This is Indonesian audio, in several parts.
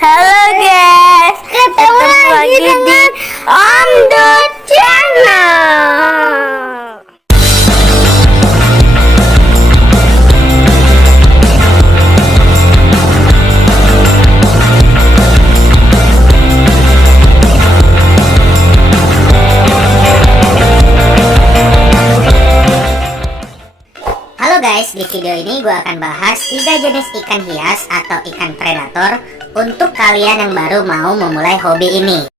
Halo guys, ketemu lagi di Om Dut Channel. Halo guys, di video ini gue akan bahas 3 jenis ikan hias atau ikan predator untuk kalian yang baru mau memulai hobi ini.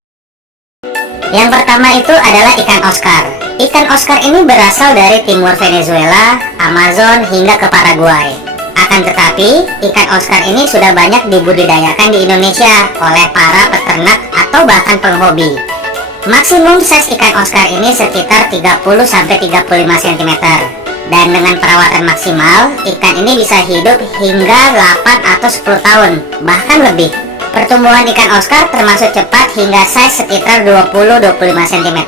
Yang pertama itu adalah ikan Oscar. Ikan Oscar ini berasal dari timur Venezuela, Amazon, hingga ke Paraguay. Akan tetapi, ikan Oscar ini sudah banyak dibudidayakan di Indonesia oleh para peternak atau bahkan penghobi. Maksimum size ikan Oscar ini sekitar 30-35 cm. Dan dengan perawatan maksimal, ikan ini bisa hidup hingga 8 atau 10 tahun, bahkan lebih. Pertumbuhan ikan Oscar termasuk cepat hingga size sekitar 20-25 cm.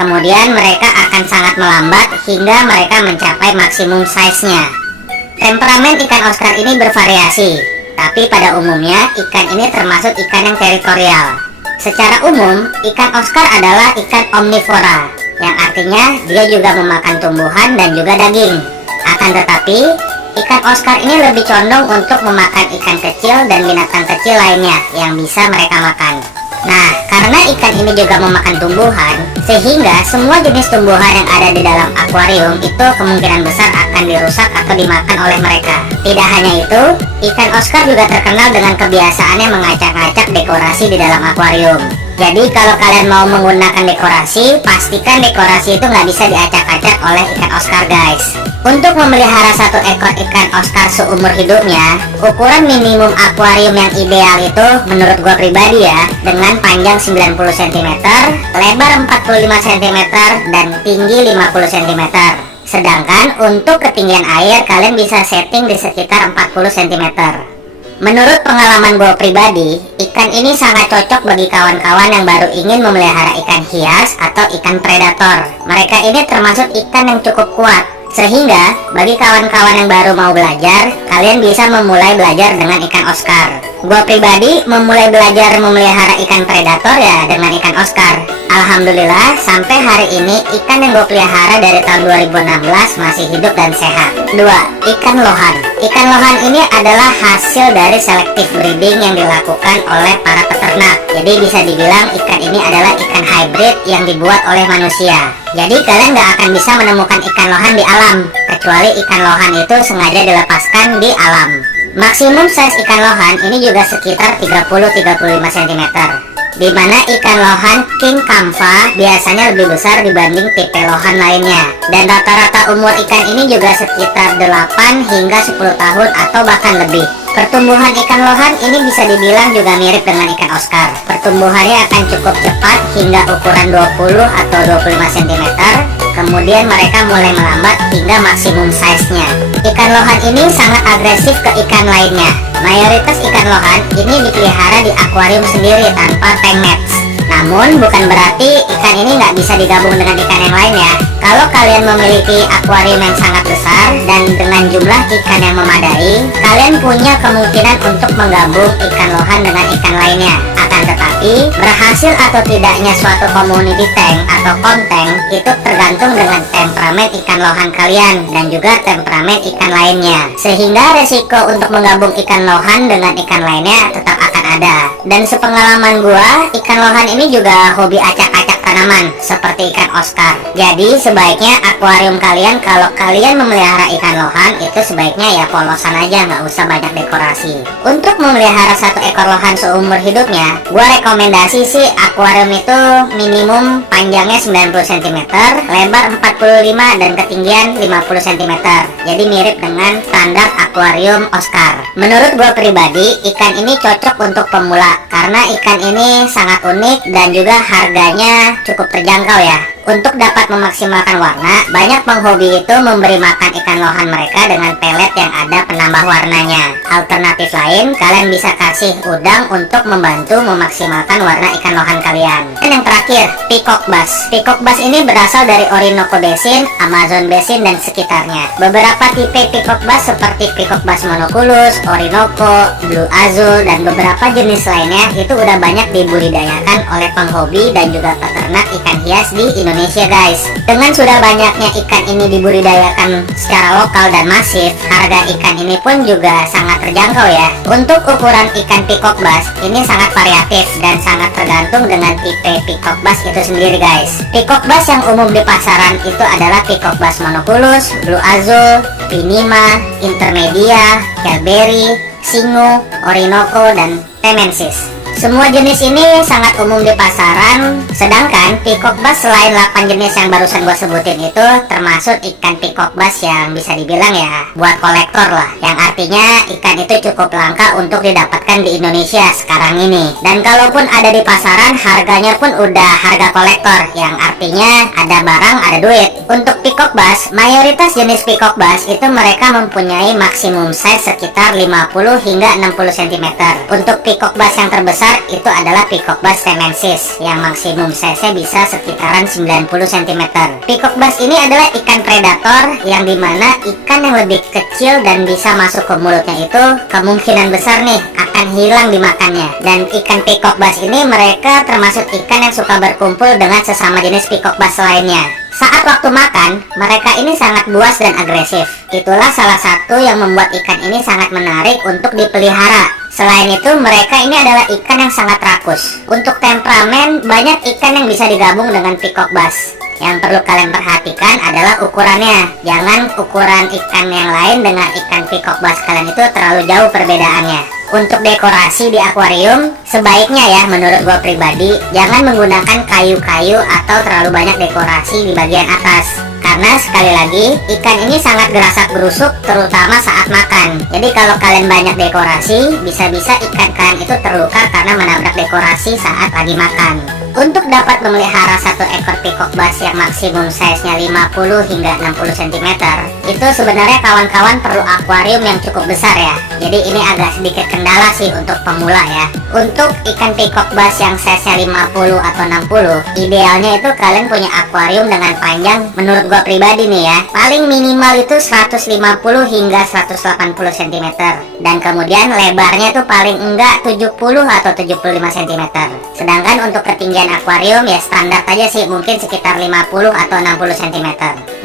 Kemudian mereka akan sangat melambat hingga mereka mencapai maksimum size-nya. Temperamen ikan Oscar ini bervariasi, tapi pada umumnya ikan ini termasuk ikan yang teritorial. Secara umum, ikan Oscar adalah ikan omnivora, yang artinya dia juga memakan tumbuhan dan juga daging. Akan tetapi, ikan Oscar ini lebih condong untuk memakan ikan kecil dan binatang kecil lainnya yang bisa mereka makan. Nah, karena ikan ini juga memakan tumbuhan, sehingga semua jenis tumbuhan yang ada di dalam akuarium itu kemungkinan besar akan dirusak atau dimakan oleh mereka. Tidak hanya itu, ikan Oscar juga terkenal dengan kebiasaannya mengacak-acak dekorasi di dalam akuarium. Jadi kalau kalian mau menggunakan dekorasi, pastikan dekorasi itu nggak bisa diacak-acak oleh ikan Oscar guys. Untuk memelihara satu ekor ikan Oscar seumur hidupnya, ukuran minimum akuarium yang ideal itu menurut gua pribadi ya, dengan panjang 90 cm, lebar 45 cm, dan tinggi 50 cm. Sedangkan untuk ketinggian air kalian bisa setting di sekitar 40 cm. Menurut pengalaman gue pribadi, ikan ini sangat cocok bagi kawan-kawan yang baru ingin memelihara ikan hias atau ikan predator. Mereka ini termasuk ikan yang cukup kuat, sehingga bagi kawan-kawan yang baru mau belajar, kalian bisa memulai belajar dengan ikan Oscar. Gue pribadi memulai belajar memelihara ikan predator ya dengan ikan Oscar. Alhamdulillah sampai hari ini ikan yang gue pelihara dari tahun 2016 masih hidup dan sehat. 2. Ikan lohan. Ikan lohan ini adalah hasil dari selective breeding yang dilakukan oleh para peternak. Jadi bisa dibilang ikan ini adalah ikan hybrid yang dibuat oleh manusia. Jadi kalian nggak akan bisa menemukan ikan lohan di alam, kecuali ikan lohan itu sengaja dilepaskan di alam. Maksimum size ikan lohan ini juga sekitar 30-35 cm. Di mana ikan lohan King Kamfa biasanya lebih besar dibanding tipe lohan lainnya. Dan rata-rata umur ikan ini juga sekitar 8 hingga 10 tahun atau bahkan lebih. Pertumbuhan ikan lohan ini bisa dibilang juga mirip dengan ikan Oscar. Pertumbuhannya akan cukup cepat hingga ukuran 20 atau 25 cm. Kemudian mereka mulai melambat hingga maksimum size-nya. Ikan lohan ini sangat agresif ke ikan lainnya. Mayoritas ikan lohan ini dipelihara di akuarium sendiri tanpa tank nets. Namun bukan berarti ikan ini nggak bisa digabung dengan ikan yang lain ya. Kalau kalian memiliki akuarium yang sangat besar dan dengan jumlah ikan yang memadai, kalian punya kemungkinan untuk menggabung ikan lohan dengan ikan lainnya. Akan tetapi, berhasil atau tidaknya suatu community tank atau konten itu tergantung dengan temperamen ikan lohan kalian dan juga temperamen ikan lainnya. Sehingga resiko untuk menggabung ikan lohan dengan ikan lainnya tetap akan ada. Dan sepengalaman gua, ikan lohan ini juga hobi acak-acak tanaman seperti ikan Oscar. Jadi sebaiknya akuarium kalian, kalau kalian memelihara ikan lohan, itu sebaiknya ya polosan aja, nggak usah banyak dekorasi. Untuk memelihara satu ekor lohan seumur hidupnya, gua rekomendasi sih akuarium itu minimum panjangnya 90 cm, lebar 45 dan ketinggian 50 cm. Jadi mirip dengan standar akuarium Oscar. Menurut gua pribadi, ikan ini cocok untuk pemula karena ikan ini sangat unik dan juga harganya cukup terjangkau ya. Untuk dapat memaksimalkan warna, banyak penghobi itu memberi makan ikan lohan mereka dengan pelet yang ada penambah warnanya. Alternatif lain, kalian bisa kasih udang untuk membantu memaksimalkan warna ikan lohan kalian. Dan yang terakhir, peacock bass. Peacock bass ini berasal dari Orinoco Basin, Amazon Basin, dan sekitarnya. Beberapa tipe peacock bass seperti peacock bass monoculus, Orinoco, Blue Azul, dan beberapa jenis lainnya itu udah banyak dibudidayakan oleh penghobi dan juga peternak ikan hias di Indonesia guys. Dengan sudah banyaknya ikan ini dibudidayakan secara lokal dan masif, harga ikan ini pun juga sangat terjangkau ya. Untuk ukuran ikan peacock bass ini sangat variatif dan sangat tergantung dengan tipe peacock bass itu sendiri guys. Peacock bass yang umum di pasaran itu adalah peacock bass monoculus, Blue Azul, Pinima, Intermedia, Kelberry, Singu, Orinoco, dan Temensis. Semua jenis ini sangat umum di pasaran, sedangkan peacock bass selain 8 jenis yang barusan gue sebutin itu termasuk ikan peacock bass yang bisa dibilang ya buat kolektor lah, yang artinya ikan itu cukup langka untuk didapatkan di Indonesia sekarang ini. Dan kalaupun ada di pasaran, harganya pun udah harga kolektor, yang artinya ada barang ada duit. Untuk peacock bass, mayoritas jenis peacock bass itu mereka mempunyai maksimum size sekitar 50 hingga 60 cm. Untuk peacock bass yang terbesar itu adalah peacock bass Temensis yang maksimum size-nya bisa sekitaran 90 cm. Peacock bass ini adalah ikan predator yang dimana ikan yang lebih kecil dan bisa masuk ke mulutnya itu kemungkinan besar nih akan hilang dimakannya. Dan ikan peacock bass ini mereka termasuk ikan yang suka berkumpul dengan sesama jenis peacock bass lainnya. Saat waktu makan, mereka ini sangat buas dan agresif. Itulah salah satu yang membuat ikan ini sangat menarik untuk dipelihara. Selain itu, mereka ini adalah ikan yang sangat rakus. Untuk temperamen, banyak ikan yang bisa digabung dengan peacock bass. Yang perlu kalian perhatikan adalah ukurannya. Jangan ukuran ikan yang lain dengan ikan peacock bass kalian itu terlalu jauh perbedaannya. Untuk dekorasi di akuarium, sebaiknya ya menurut gua pribadi, jangan menggunakan kayu-kayu atau terlalu banyak dekorasi di bagian atas. Karena sekali lagi, ikan ini sangat gerasak gerusuk terutama saat makan. Jadi kalau kalian banyak dekorasi, bisa-bisa ikan kalian itu terluka karena menabrak dekorasi saat lagi makan. Untuk dapat memelihara satu ekor peacock bass yang maksimum size-nya 50 hingga 60 cm, itu sebenarnya kawan-kawan perlu akuarium yang cukup besar ya. Jadi ini agak sedikit kendala sih untuk pemula ya. Untuk ikan peacock bass yang size-nya 50 atau 60, idealnya itu kalian punya akuarium dengan panjang, menurut gua pribadi nih ya, paling minimal itu 150 hingga 180 cm. Dan kemudian lebarnya itu paling enggak 70 atau 75 cm. Sedangkan untuk ketinggian akuarium ya standar aja sih, mungkin sekitar 50 atau 60 cm.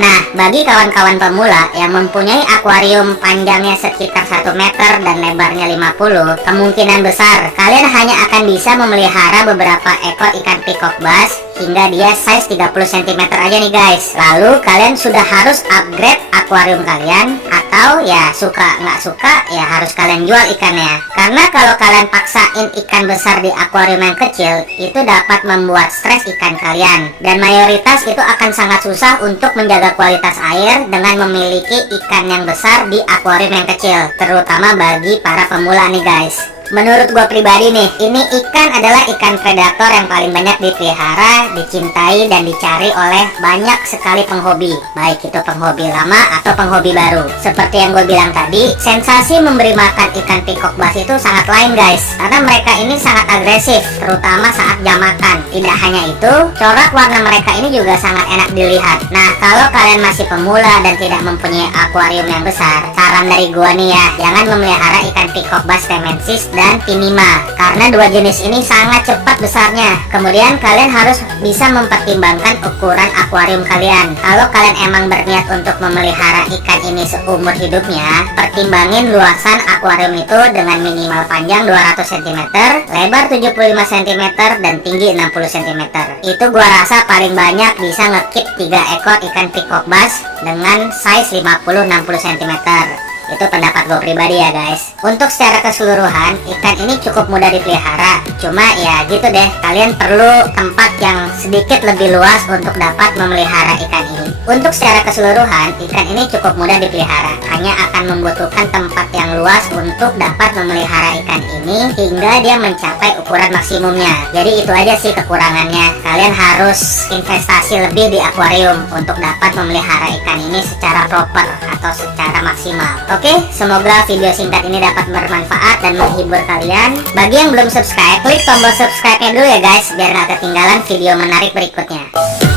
Nah, bagi kawan-kawan pemula yang mempunyai akuarium panjangnya sekitar 1 meter dan lebarnya 50, kemungkinan besar kalian hanya akan bisa memelihara beberapa ekor ikan peacock bass hingga dia size 30 cm aja nih guys. Lalu kalian sudah harus upgrade akuarium kalian, atau ya suka nggak suka ya harus kalian jual ikannya. Karena kalau kalian paksain ikan besar di akuarium yang kecil, itu dapat membuat stres ikan kalian, dan mayoritas itu akan sangat susah untuk menjaga kualitas air dengan memiliki ikan yang besar di akuarium yang kecil, terutama bagi para pemula nih guys. Menurut gua pribadi nih, ini ikan adalah ikan predator yang paling banyak dipelihara, dicintai, dan dicari oleh banyak sekali penghobi, baik itu penghobi lama atau penghobi baru. Seperti yang gue bilang tadi, sensasi memberi makan ikan peacock bass itu sangat lain guys, karena mereka ini sangat agresif, terutama saat jam makan. Tidak hanya itu, corak warna mereka ini juga sangat enak dilihat. Nah, kalau kalian masih pemula dan tidak mempunyai akuarium yang besar, saran dari gua nih ya, jangan memelihara ikan peacock bass Temensis dan Pinima, karena dua jenis ini sangat cepat besarnya. Kemudian kalian harus bisa mempertimbangkan ukuran akuarium kalian. Kalau kalian emang berniat untuk memelihara ikan ini seumur hidupnya, pertimbangin luasan akuarium itu dengan minimal panjang 200 cm, lebar 75 cm, dan tinggi 60 cm. Itu gua rasa paling banyak bisa ngekip 3 ekor ikan peacock bass dengan size 50-60 cm. Itu pendapat gue pribadi ya guys. Untuk secara keseluruhan, ikan ini cukup mudah dipelihara. Cuma ya gitu deh, kalian perlu tempat yang sedikit lebih luas untuk dapat memelihara ikan ini. Untuk secara keseluruhan, ikan ini cukup mudah dipelihara. Hanya akan membutuhkan tempat yang luas untuk dapat memelihara ikan ini hingga dia mencapai ukuran maksimumnya. Jadi itu aja sih kekurangannya. Kalian harus investasi lebih di akuarium untuk dapat memelihara ikan ini secara proper atau secara maksimal. Oke, semoga video singkat ini dapat bermanfaat dan menghibur kalian. Bagi yang belum subscribe, klik tombol subscribe-nya dulu ya guys, biar gak ketinggalan video menarik berikutnya.